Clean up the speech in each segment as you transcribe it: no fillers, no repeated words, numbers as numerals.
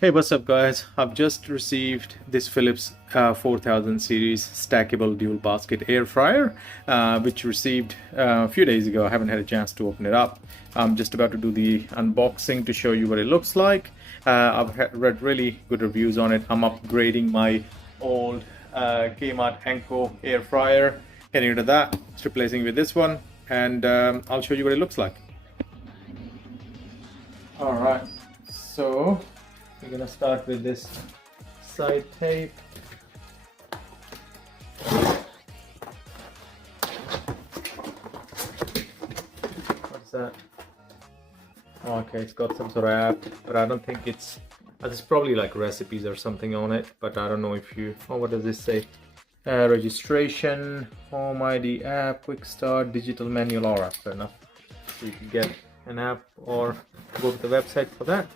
Hey, what's up guys? I've just received this Phillips 4000 series stackable dual basket air fryer, which received a few days ago. I haven't had a chance to open it up. I'm just about to do the unboxing to show you what it looks like. I've read really good reviews on it. I'm upgrading my old Kmart Anko air fryer, getting rid of that, it's replacing with this one, and I'll show you what it looks like. Alright, so we're gonna start with this side tape. What's that? Oh, okay, it's got some sort of app, but I don't think it's. There's probably like recipes or something on it, but I don't know if you. Oh, what does this say? Registration, home ID app, quick start, digital manual. Alright, fair enough. So you can get an app or go to the website for that.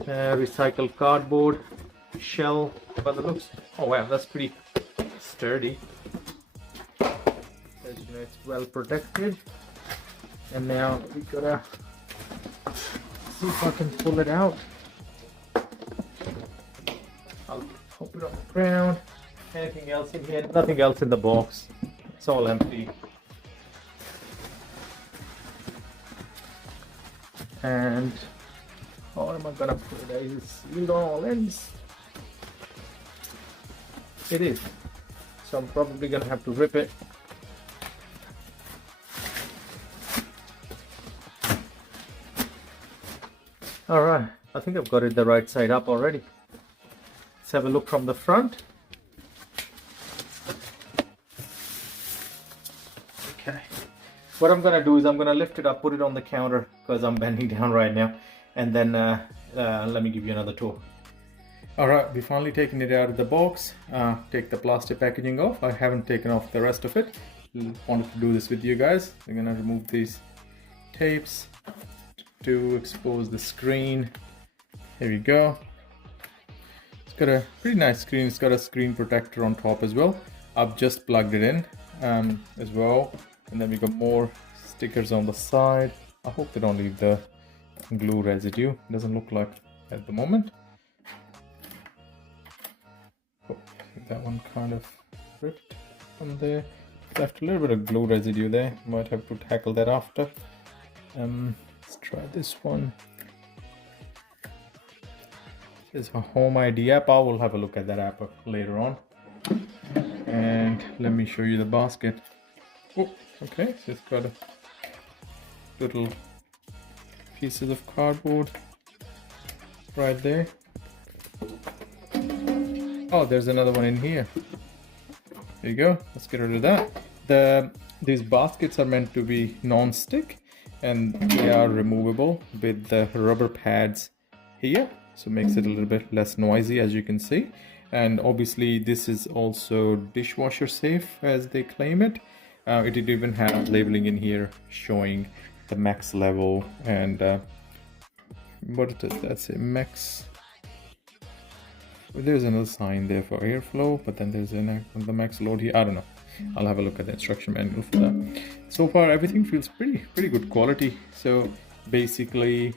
Recycled cardboard shell by the looks. Oh wow, that's pretty sturdy. As you know, it's well protected. And now we gotta see if I can pull it out. I'll pop it on the ground. Anything else in here? Nothing else in the box. It's all empty. And how am I gonna put it? Is it sealed on all ends? It is. So I'm probably gonna have to rip it. Alright, I think I've got it the right side up already. Let's have a look from the front. Okay. What I'm gonna do is I'm gonna lift it up, put it on the counter because I'm bending down right now, and then let me give you another tour. Alright, we finally taken it out of the box. Take the plastic packaging off. I haven't taken off the rest of it. Wanted to do this with you guys. We're gonna remove these tapes to expose the screen. Here we go. It's got a pretty nice screen. It's got a screen protector on top as well. I've just plugged it in as well. And then we got more stickers on the side. I hope they don't leave the glue residue. It doesn't look like at the moment. Oh, that one kind of ripped from there. Left a little bit of glue residue there. Might have to tackle that after. Let's try this one. There's a home ID app. I will have a look at that app later on. And let me show you the basket. Oh, okay, so it's got a little pieces of cardboard right there. Oh, there's another one in here. There you go. Let's get rid of that. These baskets are meant to be non-stick, and they are removable with the rubber pads here, so it makes it a little bit less noisy, as you can see. And obviously this is also dishwasher safe, as they claim it. It did even have labeling in here showing the max level and what does that say? Max. Well, there's another sign there for airflow, but then there's the max load here. I don't know. I'll have a look at the instruction manual for that. So far, everything feels pretty good quality. So basically,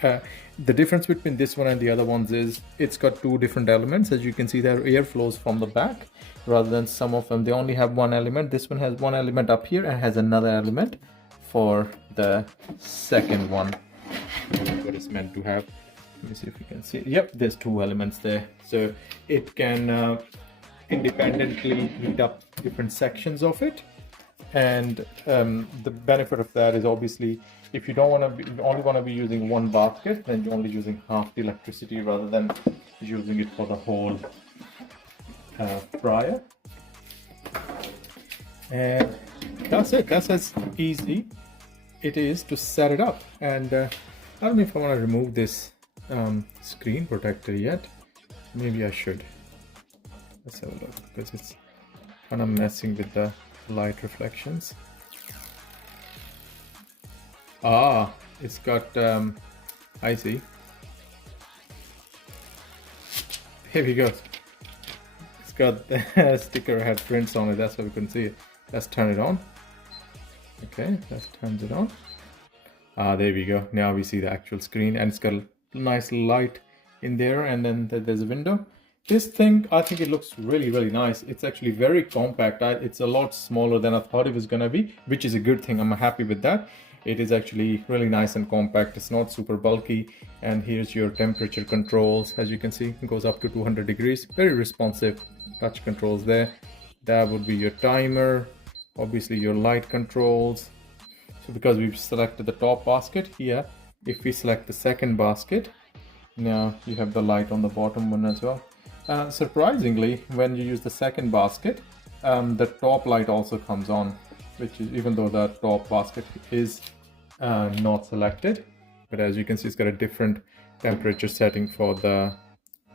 the difference between this one and the other ones is it's got two different elements. As you can see, there are air flows from the back rather than some of them. They only have one element. This one has one element up here and has another element for the second one. What it's meant to have. Let me see if you can see. Yep, there's two elements there. So it can independently heat up different sections of it. And the benefit of that is obviously if you don't want to only want to be using one basket, then you're only using half the electricity rather than using it for the whole fryer. And that's it. That's as easy it is to set it up. And I don't know if I want to remove this screen protector yet. Maybe I should. Let's have a look, because it's kind of messing with the light reflections. Ah, it's got I see. Here we go. It's got the sticker had prints on it, that's why we couldn't see it. Let's turn it on. Okay, that turns it on. There we go. Now we see the actual screen, and it's got a nice light in there, and then there's a window. This thing, I think it looks really, really nice. It's actually very compact. It's a lot smaller than I thought it was gonna be, which is a good thing. I'm happy with that. It is actually really nice and compact. It's not super bulky. And here's your temperature controls. As you can see, it goes up to 200 degrees. Very responsive touch controls there. That would be your timer. Obviously your light controls. So because we've selected the top basket here, if we select the second basket, now you have the light on the bottom one as well. Surprisingly, when you use the second basket, the top light also comes on, which is, even though the top basket is not selected, but as you can see, it's got a different temperature setting for the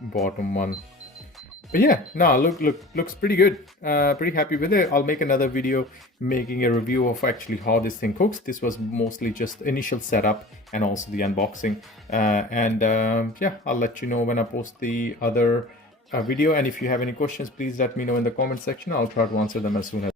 bottom one. But yeah, no, looks pretty good. Pretty happy with it. I'll make another video making a review of actually how this thing cooks. This was mostly just initial setup and also the unboxing. Yeah, I'll let you know when I post the other video. And if you have any questions, please let me know in the comment section. I'll try to answer them as soon as.